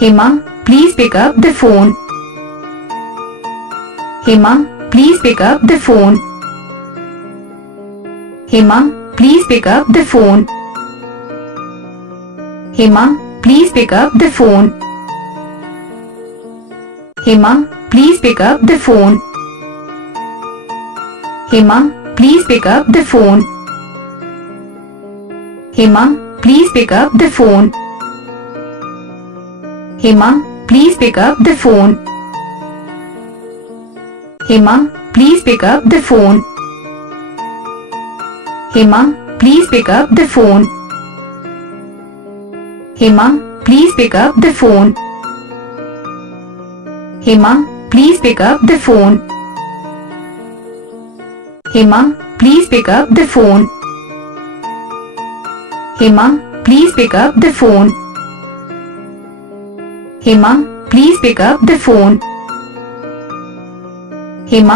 Hema, please pick up the phone. Hema, please pick up the phone. Hema, please pick up the phone. Hema, please pick up the phone. Hema, please pick up the phone. Hema, please pick up the phone. Hema, please pick up the phone. Hema, please pick up the phone. Hema, please pick up the phone. Hema, please pick up the phone. Hema, please pick up the phone. Hema, please pick up the phone. Hema, please pick up the phone. Hema, please pick up the phone. Hema, please pick up the phone. Hema,